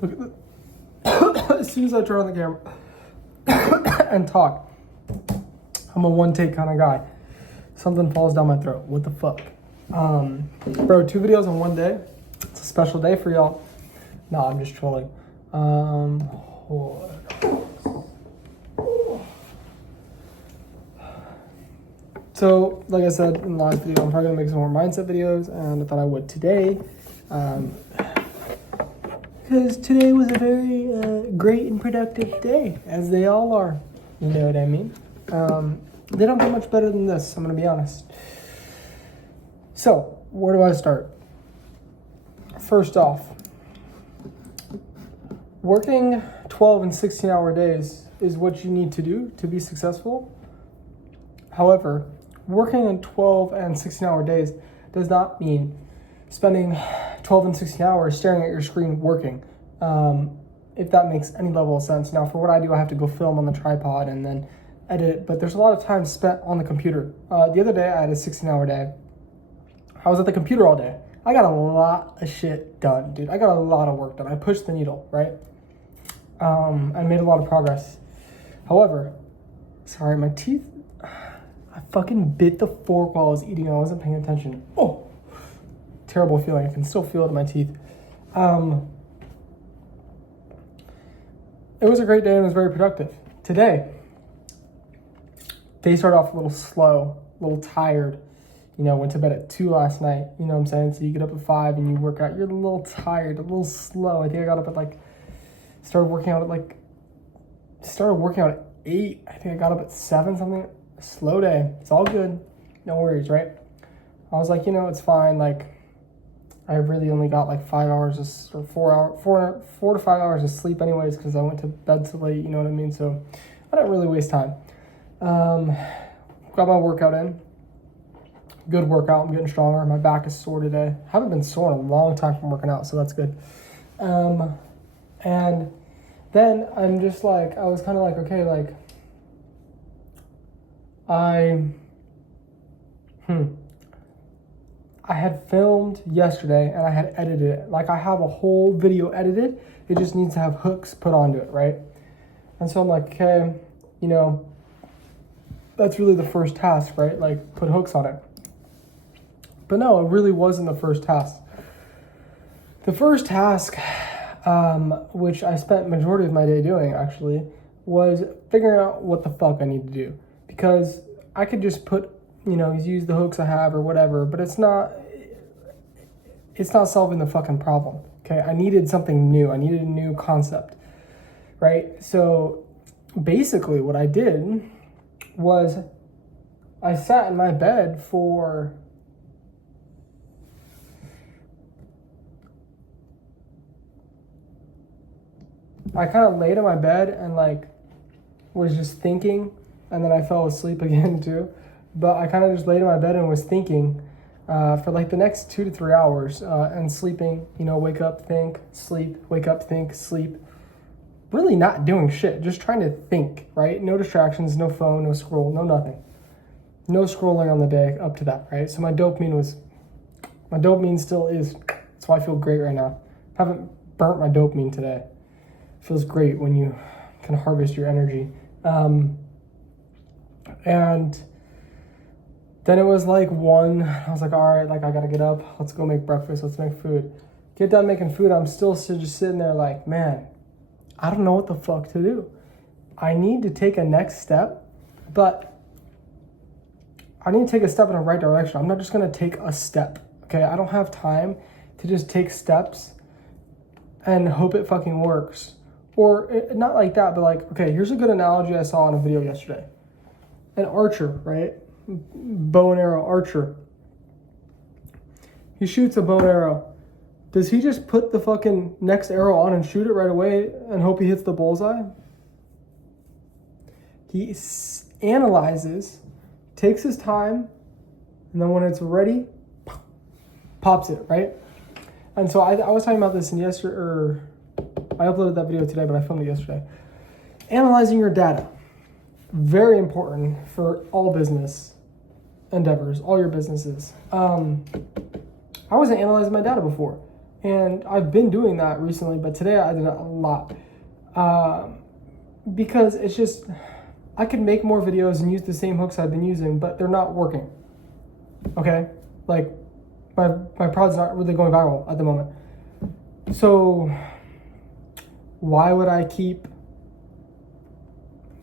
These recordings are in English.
Look at the as soon as I turn on the camera and talk, I'm a one take kind of guy. Something falls down my throat. What the fuck? Bro, 2 videos in one day. It's a special day for y'all. No, I'm just trolling. So, like I said in the last video, I'm probably gonna make some more mindset videos, and I thought I would today. Because today was a very great and productive day, as they all are. You know what I mean? They don't get much better than this, I'm gonna be honest. So, where do I start? First off, working 12 and 16-hour days is what you need to do to be successful. However, working in 12 and 16-hour days does not mean spending 12 and 16 hours staring at your screen working, if that makes any level of sense. Now, for what I do, I have to go film on the tripod and then edit it, but there's a lot of time spent on the computer. The other day, I had a 16-hour day. I was at the computer all day. I got a lot of shit done, dude. I got a lot of work done. I pushed the needle, right? I made a lot of progress. However, sorry, my teeth, I fucking bit the fork while I was eating. I wasn't paying attention. Oh, terrible feeling. I can still feel it in my teeth. It was a great day and it was very productive. Today, day started off a little slow, a little tired. You know, went to bed at 2 last night. You know what I'm saying? So you get up at 5 and you work out. You're a little tired, a little slow. I think I got up at started working out at 8. I think I got up at 7, something. A slow day. It's all good. No worries, right? I was like, it's fine. I really only got 5 hours or 4 to 5 hours of sleep anyways, because I went to bed so late, you know what I mean? So I didn't really waste time. Got my workout in. Good workout. I'm getting stronger. My back is sore today. Haven't been sore in a long time from working out, so that's good. And then I'm just I was kind of okay, I had filmed yesterday and I had edited it. I have a whole video edited. It just needs to have hooks put onto it, right? And so I'm okay, that's really the first task, right? Put hooks on it. But no, it really wasn't the first task. The first task, which I spent majority of my day doing actually, was figuring out what the fuck I need to do. Because I could just use the hooks I have or whatever, but it's not solving the fucking problem. Okay, I needed something new. I needed a new concept, right? So basically what I did was I sat in my bed for I kind of laid in my bed and was just thinking, and then I fell asleep again too. But I kind of just laid in my bed and was thinking for the next 2 to 3 hours and sleeping, wake up, think, sleep, wake up, think, sleep. Really not doing shit, just trying to think, right? No distractions, no phone, no scroll, no nothing. No scrolling on the day up to that, right? So my dopamine still is, that's why I feel great right now. I haven't burnt my dopamine today. It feels great when you can harvest your energy. And then it was 1, I was all right, I gotta get up, let's go make breakfast, let's make food. Get done making food, I'm still just sitting there man, I don't know what the fuck to do. I need to take a next step, but I need to take a step in the right direction. I'm not just gonna take a step, okay? I don't have time to just take steps and hope it fucking works. Or not like that, but okay, here's a good analogy I saw in a video yesterday. An archer, right? Bow and arrow archer. He shoots a bow and arrow. Does he just put the fucking next arrow on and shoot it right away and hope he hits the bullseye? He analyzes, takes his time, and then when it's ready, pops it, right? And so I was talking about this I uploaded that video today, but I filmed it yesterday. Analyzing your data. Very important for all business endeavors, all your businesses. I wasn't analyzing my data before. And I've been doing that recently, but today I did it a lot. Because it's just, I could make more videos and use the same hooks I've been using, but they're not working. Okay? Like, my prod's not really going viral at the moment. So, why would I keep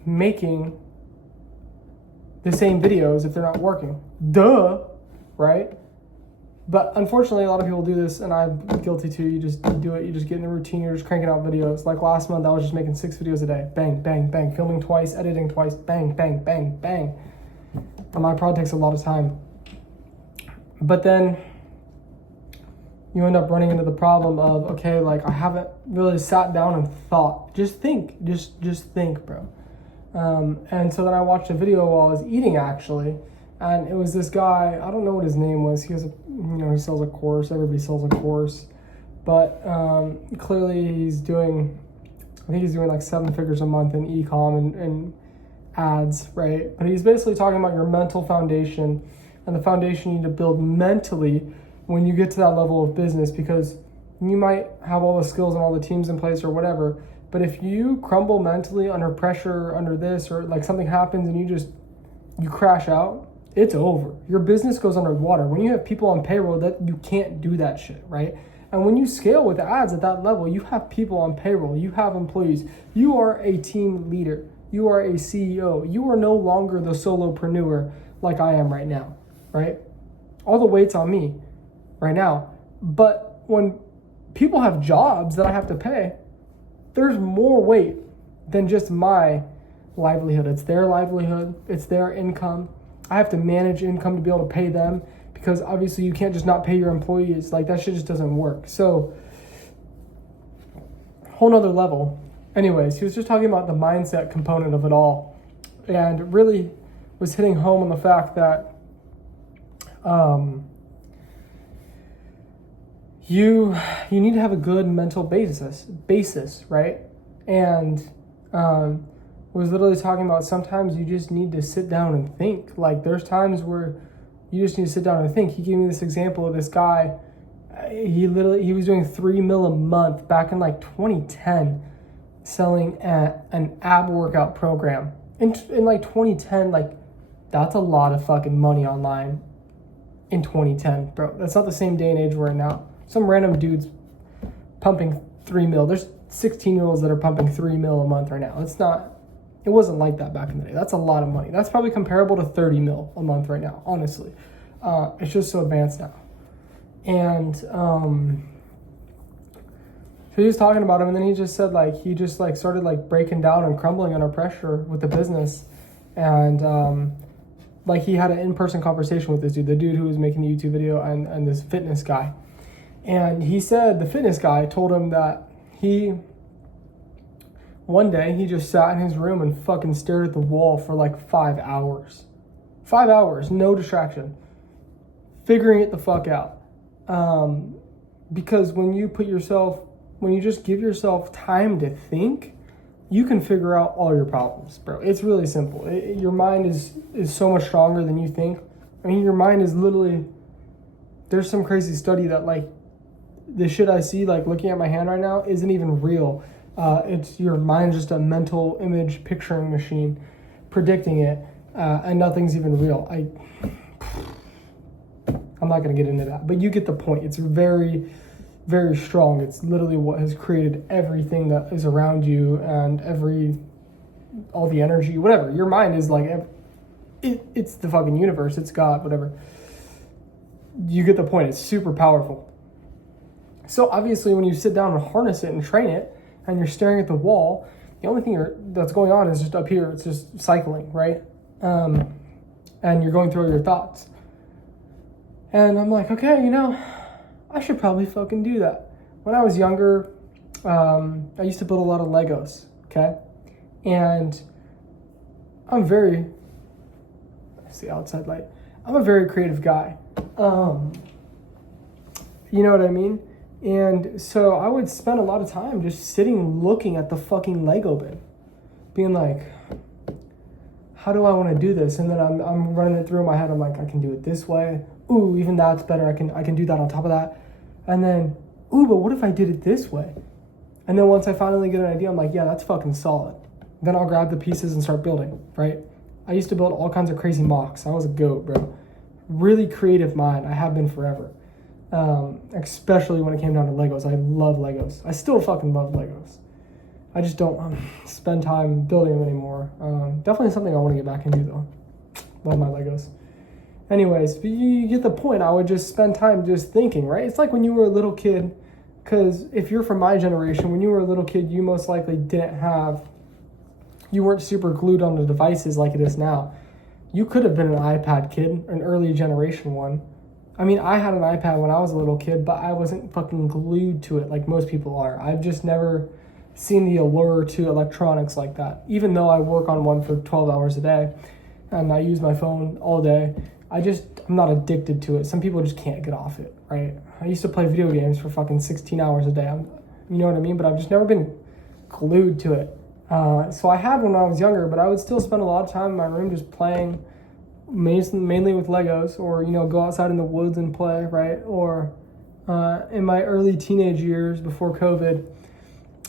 making the same videos if they're not working? Duh, right? But unfortunately, a lot of people do this, and I'm guilty too. You just do it. You just get in a routine. You're just cranking out videos. Like last month, I was just making 6 videos a day. Bang, bang, bang. Filming twice, editing twice. Bang, bang, bang, bang. And my prod takes a lot of time. But then you end up running into the problem of, okay, like I haven't really sat down and thought. Just think. Just think, bro. And so then I watched a video while I was eating, actually. And it was this guy, I don't know what his name was. He has he sells a course. Everybody sells a course. But clearly I think he's doing like 7 figures a month in e-com and ads, right? But he's basically talking about your mental foundation and the foundation you need to build mentally when you get to that level of business, because you might have all the skills and all the teams in place or whatever, but if you crumble mentally under pressure, under this, or like something happens and you crash out, it's over. Your business goes underwater. When you have people on payroll, that you can't do that shit, right? And when you scale with ads at that level, you have people on payroll, you have employees, you are a team leader, you are a CEO, you are no longer the solopreneur like I am right now, right? All the weight's on me right now. But when people have jobs that I have to pay, there's more weight than just my livelihood. It's their livelihood, it's their income. I have to manage income to be able to pay them, because obviously you can't just not pay your employees. Like, that shit just doesn't work. So, whole nother level. Anyways, he was just talking about the mindset component of it all, and really was hitting home on the fact that you need to have a good mental basis, right? And was literally talking about sometimes you just need to sit down and think. Like, there's times where you just need to sit down and think. He gave me this example of this guy. He was doing $3 million a month back in like 2010, selling an ab workout program. In like 2010, like, that's a lot of fucking money online in 2010, bro. That's not the same day and age we're in now. Some random dudes pumping $3 million. There's 16-year-olds that are pumping $3 million a month right now. It wasn't like that back in the day. That's a lot of money. That's probably comparable to 30 mil a month right now, honestly. It's just so advanced now. And so he was talking about him, and then he just said, like, he just like started like breaking down and crumbling under pressure with the business. And like, he had an in-person conversation with this dude, the dude who was making the YouTube video, and this fitness guy. And he said the fitness guy told him that one day he just sat in his room and fucking stared at the wall for like 5 hours. 5 hours, no distraction. Figuring it the fuck out. Because when you just give yourself time to think, you can figure out all your problems, bro. It's really simple. Your mind is so much stronger than you think. I mean, your mind is literally, there's some crazy study that like the shit I see, like looking at my hand right now, isn't even real. It's your mind just a mental image picturing machine predicting it, and nothing's even real. I'm not going to get into that, but you get the point. It's very, very strong. It's literally what has created everything that is around you and all the energy, whatever. Your mind is like, it's the fucking universe. It's God, whatever. You get the point. It's super powerful. So obviously when you sit down and harness it and train it, and you're staring at the wall, the only thing that's going on is just up here. It's just cycling, right? And you're going through all your thoughts. And I'm like, okay, I should probably fucking do that. When I was younger, I used to build a lot of Legos, okay? And it's the outside light. I'm a very creative guy. You know what I mean? And so I would spend a lot of time just sitting looking at the fucking Lego bin, being like, how do I want to do this? And then I'm running it through my head. I'm like, I can do it this way. Ooh, even that's better. I can do that on top of that. And then ooh, but what if I did it this way? And then once I finally get an idea, I'm like, yeah, that's fucking solid. Then I'll grab the pieces and start building, right? I used to build all kinds of crazy mocks. I was a goat, bro. Really creative mind. I have been forever. Especially when it came down to Legos. I love Legos. I still fucking love Legos. I just don't spend time building them anymore. Definitely something I want to get back into, though. Love my Legos. Anyways, but you get the point. I would just spend time just thinking, right? It's like when you were a little kid, because if you're from my generation, when you were a little kid, you most likely you weren't super glued on the devices like it is now. You could have been an iPad kid, an early generation one. I mean, I had an iPad when I was a little kid, but I wasn't fucking glued to it like most people are. I've just never seen the allure to electronics like that. Even though I work on one for 12 hours a day and I use my phone all day, I'm not addicted to it. Some people just can't get off it, right? I used to play video games for fucking 16 hours a day. You know what I mean? But I've just never been glued to it. So I had when I was younger, but I would still spend a lot of time in my room just playing, mainly with Legos, or, go outside in the woods and play, right? Or in my early teenage years before COVID,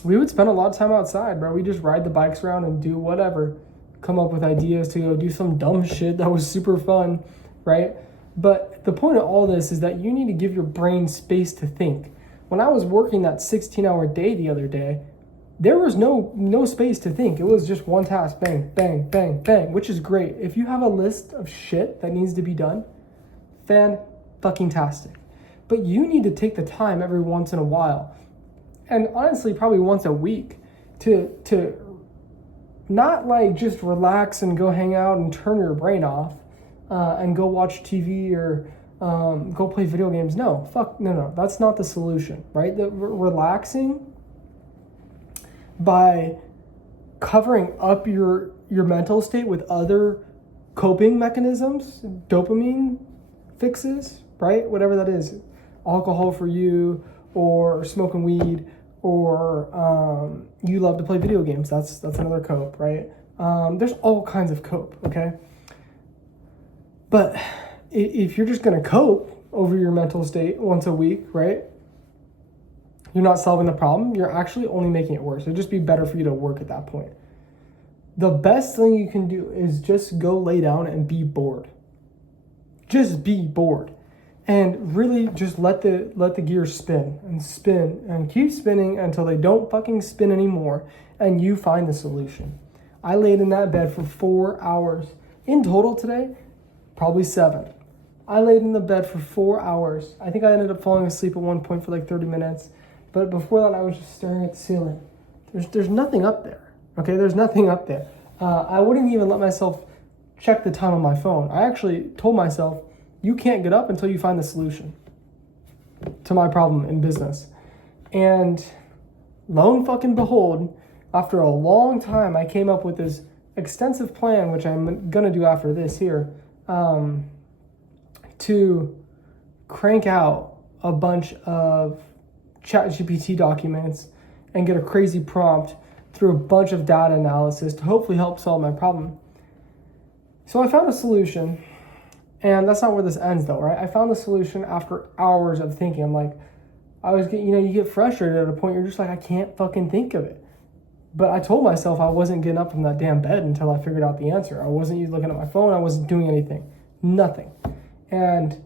we would spend a lot of time outside, bro. We just ride the bikes around and do whatever, come up with ideas to go do some dumb shit that was super fun, right? But the point of all this is that you need to give your brain space to think. When I was working that 16-hour day the other day, there was no space to think. It was just one task, bang, bang, bang, bang, which is great. If you have a list of shit that needs to be done, fan-fucking-tastic. But you need to take the time every once in a while, and honestly, probably once a week, to not like just relax and go hang out and turn your brain off and go watch TV or go play video games. No, that's not the solution, right? Relaxing by covering up your mental state with other coping mechanisms, dopamine fixes, right? Whatever that is, alcohol for you, or smoking weed, or you love to play video games. That's another cope, right? There's all kinds of cope, okay? But if you're just gonna cope over your mental state once a week, right? You're not solving the problem. You're actually only making it worse. It'd just be better for you to work at that point. The best thing you can do is just go lay down and be bored. Just be bored. And really just let the gears spin and keep spinning until they don't fucking spin anymore and you find the solution. I laid in that bed for 4 hours. In total today, probably 7. I laid in the bed for 4 hours. I think I ended up falling asleep at one point for like 30 minutes. But before that, I was just staring at the ceiling. There's nothing up there, okay? There's nothing up there. I wouldn't even let myself check the time on my phone. I actually told myself, you can't get up until you find the solution to my problem in business. And lo and fucking behold, after a long time, I came up with this extensive plan, which I'm going to do after this here, to crank out a bunch of ChatGPT documents and get a crazy prompt through a bunch of data analysis to hopefully help solve my problem. So I found a solution, and that's not where this ends though, right? I found the solution after hours of thinking. I'm like, you get frustrated at a point, you're just like, I can't fucking think of it. But I told myself I wasn't getting up from that damn bed until I figured out the answer. I wasn't looking at my phone, I wasn't doing anything, nothing. And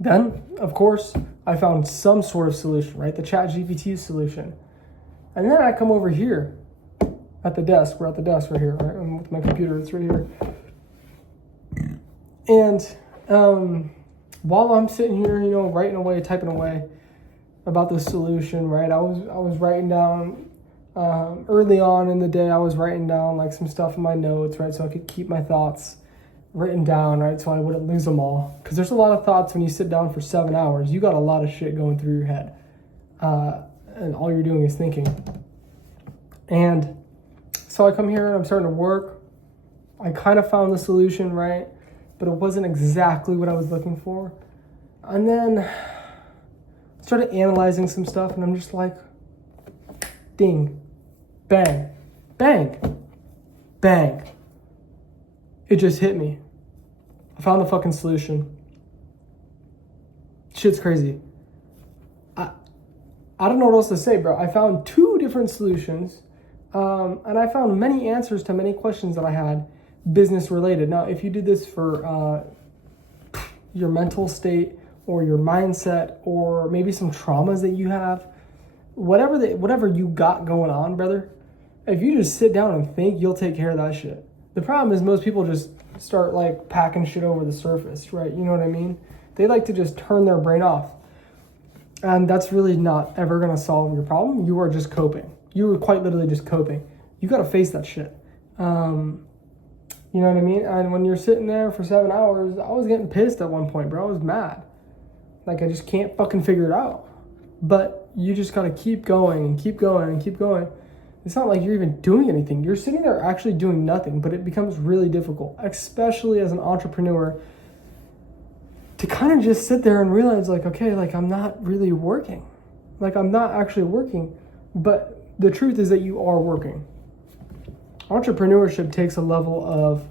then, of course, I found some sort of solution, right? The ChatGPT solution. And then I come over here at the desk. We're at the desk right here, right? I'm with my computer, it's right here. And while I'm sitting here, writing away, typing away about the solution, right? I was writing down, early on in the day, I was writing down like some stuff in my notes, right? So I could keep my thoughts written down, right? So I wouldn't lose them all. Because there's a lot of thoughts when you sit down for 7 hours. You got a lot of shit going through your head. And all you're doing is thinking. And so I come here and I'm starting to work. I kind of found the solution, right? But it wasn't exactly what I was looking for. And then I started analyzing some stuff and I'm just like, ding, bang, bang, bang. It just hit me. I found the fucking solution. Shit's crazy. I don't know what else to say, bro. I found 2 different solutions, and I found many answers to many questions that I had business related. Now, if you did this for your mental state or your mindset or maybe some traumas that you have, whatever you got going on, brother, if you just sit down and think, you'll take care of that shit. The problem is most people just start like packing shit over the surface, right? You know what I mean? They like to just turn their brain off. And that's really not ever going to solve your problem. You are just coping. You are quite literally just coping. You got to face that shit. You know what I mean? And when you're sitting there for 7 hours, I was getting pissed at one point, bro. I was mad. Like, I just can't fucking figure it out. But you just got to keep going and keep going and keep going. It's not like you're even doing anything. You're sitting there actually doing nothing, but it becomes really difficult, especially as an entrepreneur, to kind of just sit there and realize, like, okay, like, I'm not really working. Like, I'm not actually working. But the truth is that you are working. Entrepreneurship takes a level of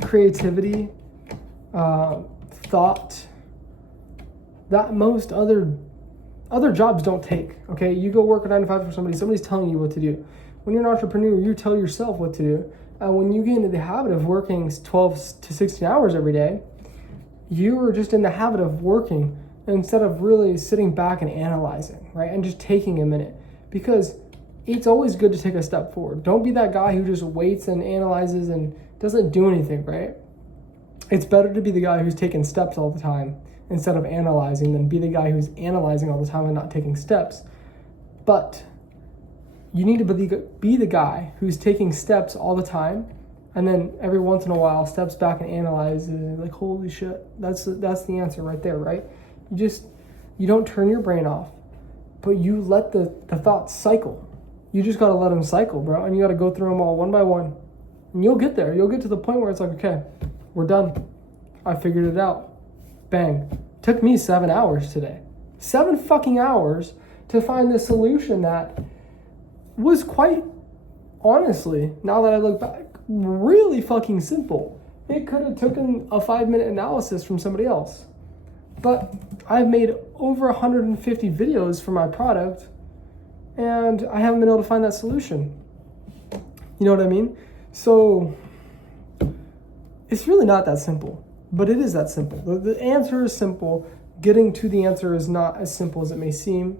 creativity, thought, that most other jobs don't take. Okay, you go work a 9 to 5 for somebody's telling you what to do. When you're an entrepreneur, you tell yourself what to do. And when you get into the habit of working 12 to 16 hours every day, you are just in the habit of working instead of really sitting back and analyzing, right? And just taking a minute, because it's always good to take a step forward. Don't be that guy who just waits and analyzes and doesn't do anything, right? It's better to be the guy who's taking steps all the time instead of analyzing than be the guy who's analyzing all the time and not taking steps. But you need to be the guy who's taking steps all the time, and then every once in a while steps back and analyzes, like, holy shit, that's the answer right there, right? You don't turn your brain off, but you let the thoughts cycle. You just got to let them cycle, bro, and you got to go through them all one by one, and you'll get there. You'll get to the point where it's like, okay, we're done. I figured it out. Bang. Took me 7 hours today. 7 fucking hours to find this solution that was quite, honestly, now that I look back, really fucking simple. It could have taken a 5-minute analysis from somebody else. But I've made over 150 videos for my product, and I haven't been able to find that solution. You know what I mean? So it's really not that simple, but it is that simple. The answer is simple. Getting to the answer is not as simple as it may seem,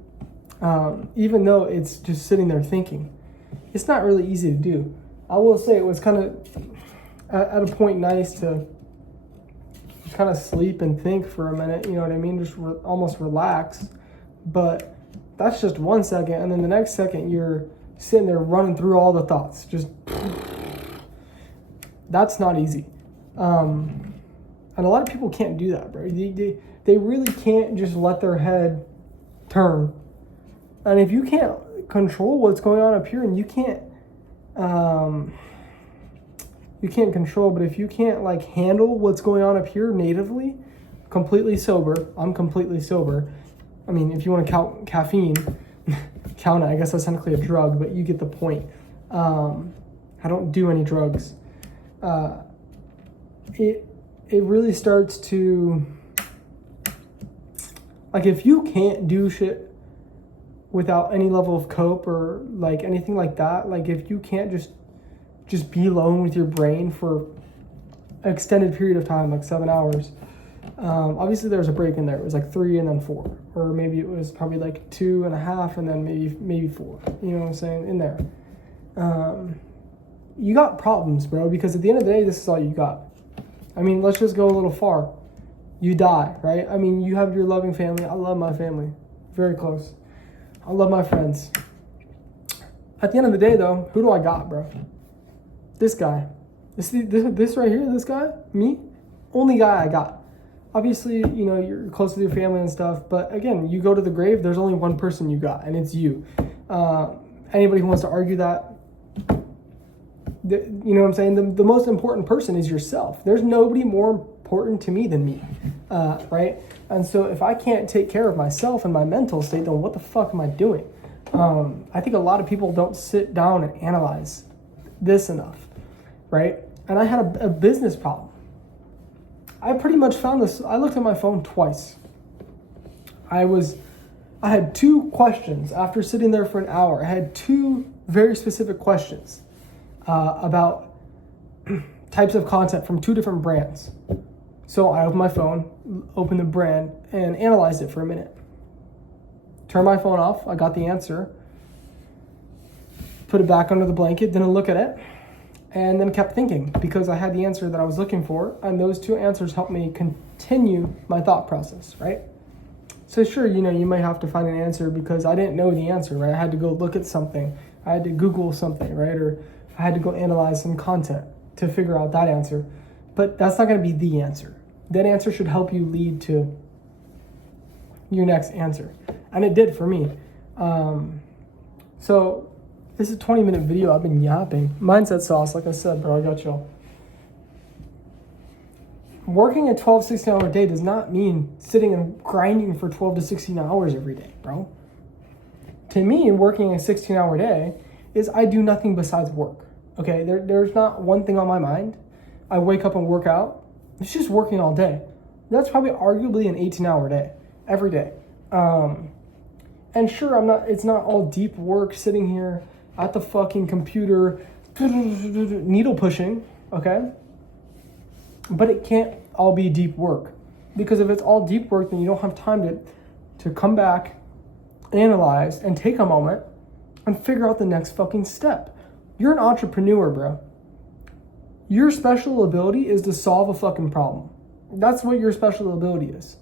even though it's just sitting there thinking. It's not really easy to do. I will say it was kind of, at a point, nice to just kind of sleep and think for a minute, you know what I mean? Just almost relax. But that's just 1 second, and then the next second you're sitting there running through all the thoughts. Just, that's not easy. And a lot of people can't do that, bro. They really can't just let their head turn. And if you can't control what's going on up here, and you can't control, but if you can't like handle what's going on up here natively, completely sober, I'm completely sober. I mean, if you want to count caffeine, count it. I guess that's technically a drug, but you get the point. I don't do any drugs. It really starts to, like, if you can't do shit without any level of cope or like anything like that, like if you can't just be alone with your brain for an extended period of time, like 7 hours. Obviously there was a break in there. It was like 3 and then 4, or maybe it was probably like 2.5 and then maybe 4. You know what I'm saying? In there, you got problems, bro. Because at the end of the day, this is all you got. I mean, let's just go a little far. You die, right? I mean, you have your loving family. I love my family, very close. I love my friends. At the end of the day, though, who do I got, bro? This guy. This right here, this guy, me, only guy I got. Obviously, you know, you're close with your family and stuff, but again, you go to the grave, there's only one person you got, and it's you. Anybody who wants to argue that, you know what I'm saying? The most important person is yourself. There's nobody more important to me than me, right? And so if I can't take care of myself and my mental state, then what the fuck am I doing? I think a lot of people don't sit down and analyze this enough, right? And I had a business problem. I pretty much found this. I looked at my phone twice. I had 2 questions after sitting there for an hour. I had 2 very specific questions about types of content from 2 different brands. So I opened my phone, opened the brand, and analyzed it for a minute. Turned my phone off. I got the answer. Put it back under the blanket, didn't look at it, and then kept thinking because I had the answer that I was looking for, and those 2 answers helped me continue my thought process, right? So sure, you might have to find an answer because I didn't know the answer, right? I had to go look at something. I had to Google something, right? Or I had to go analyze some content to figure out that answer. But that's not going to be the answer. That answer should help you lead to your next answer. And it did for me. So this is a 20-minute video. I've been yapping. Mindset sauce, like I said, bro. I got y'all. Working a 12, 16-hour day does not mean sitting and grinding for 12 to 16 hours every day, bro. To me, working a 16-hour day is I do nothing besides work. Okay, there's not one thing on my mind. I wake up and work out. It's just working all day. That's probably arguably an 18-hour day, every day. And sure, it's not all deep work sitting here at the fucking computer, needle pushing, okay? But it can't all be deep work. Because if it's all deep work, then you don't have time to come back, analyze, and take a moment and figure out the next fucking step. You're an entrepreneur, bro. Your special ability is to solve a fucking problem. That's what your special ability is.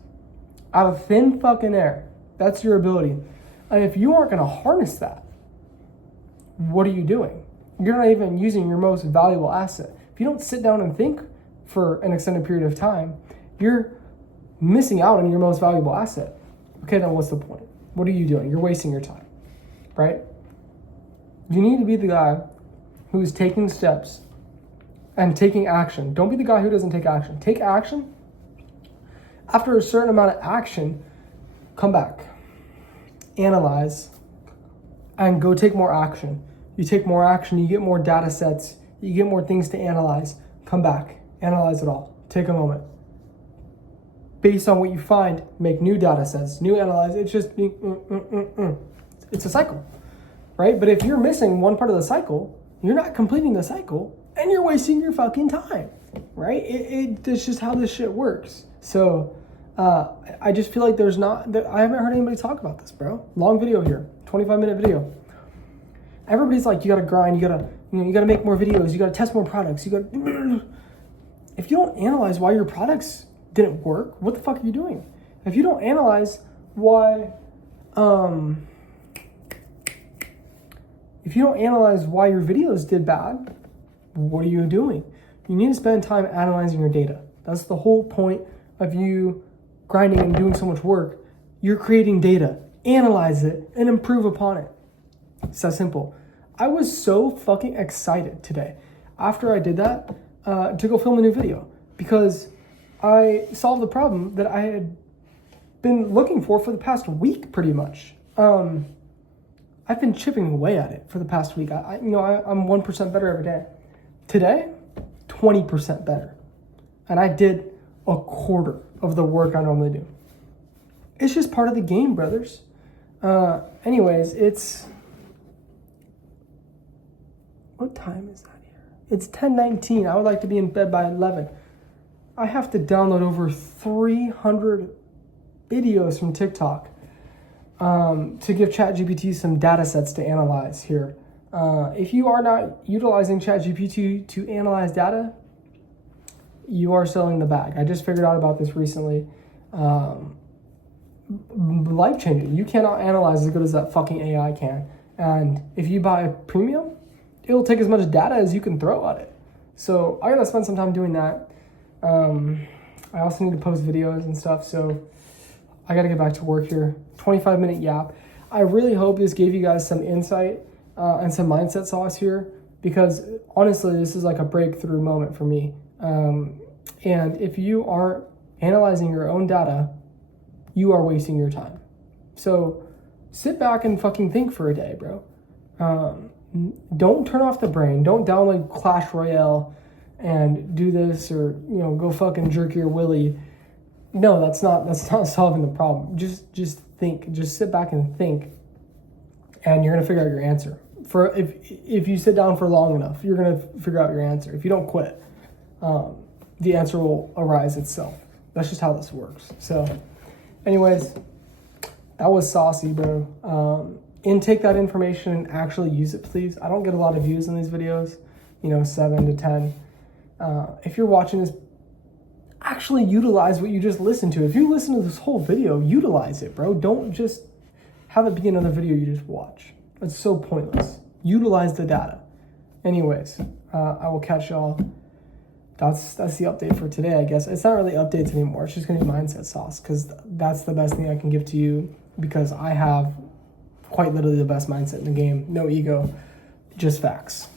Out of thin fucking air. That's your ability. And if you aren't going to harness that, what are you doing? You're not even using your most valuable asset. If you don't sit down and think for an extended period of time, you're missing out on your most valuable asset. Okay, then what's the point? What are you doing? You're wasting your time, right? You need to be the guy who's taking steps and taking action. Don't be the guy who doesn't take action. Take action. After a certain amount of action, come back, analyze, and go take more action. You take more action, you get more data sets, you get more things to analyze. Come back, analyze it all. Take a moment. Based on what you find, make new data sets, new analyze. It's just, it's a cycle, right? But if you're missing one part of the cycle, you're not completing the cycle, and you're wasting your fucking time, right? It's just how this shit works. So I just feel like I haven't heard anybody talk about this, bro. Long video here, 25-minute video. Everybody's like, you gotta grind, you gotta make more videos, you gotta test more products, if you don't analyze why your products didn't work, what the fuck are you doing? If you don't analyze why your videos did bad, what are you doing? You need to spend time analyzing your data. That's the whole point of you grinding and doing so much work. You're creating data, analyze it, and improve upon it. It's that simple. I was so fucking excited today after I did that to go film a new video because I solved the problem that I had been looking for the past week pretty much. I've been chipping away at it for the past week. I'm 1% better every day. Today, 20% better. And I did a quarter of the work I normally do. It's just part of the game, brothers. Anyways, what time is that here? It's 10:19. I would like to be in bed by 11. I have to download over 300 videos from TikTok to give ChatGPT some data sets to analyze here. If you are not utilizing ChatGPT to analyze data, you are selling the bag. I just figured out about this recently. Life-changing. You cannot analyze as good as that fucking AI can. And if you buy a premium, it'll take as much data as you can throw at it. So I gotta spend some time doing that. I also need to post videos and stuff, so I gotta get back to work here. 25-minute yap. I really hope this gave you guys some insight and some mindset sauce here, because honestly, this is like a breakthrough moment for me. And if you aren't analyzing your own data, you are wasting your time. So sit back and fucking think for a day, bro. Don't turn off the brain. Don't download Clash Royale and do this, or go fucking jerk your willy. No, that's not solving the problem. Just think. Just sit back and think, and you're gonna figure out your answer. For if you sit down for long enough, you're gonna figure out your answer. If you don't quit, the answer will arise itself. That's just how this works. So, anyways, that was saucy, bro. Intake that information and actually use it, please. I don't get a lot of views in these videos, 7 to 10. If you're watching this, actually utilize what you just listened to. If you listen to this whole video, utilize it, bro. Don't just have it be another video you just watch. It's so pointless. Utilize the data. Anyways, I will catch y'all. That's the update for today, I guess. It's not really updates anymore. It's just going to be mindset sauce, because that's the best thing I can give to you, because I have quite literally the best mindset in the game. No ego, just facts.